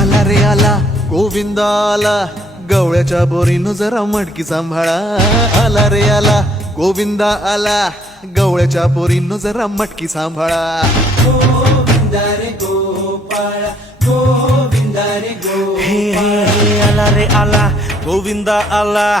आला रे आला गोविंद आला. गवळ्याच्या बोरीनं जरा मटकी सांभाळा. आला रे आला गोविंद आला. गवळ्याच्या बोरीनं जरा मटकी सांभाळा. हे हे हे आला रे आला गोविंदा आला.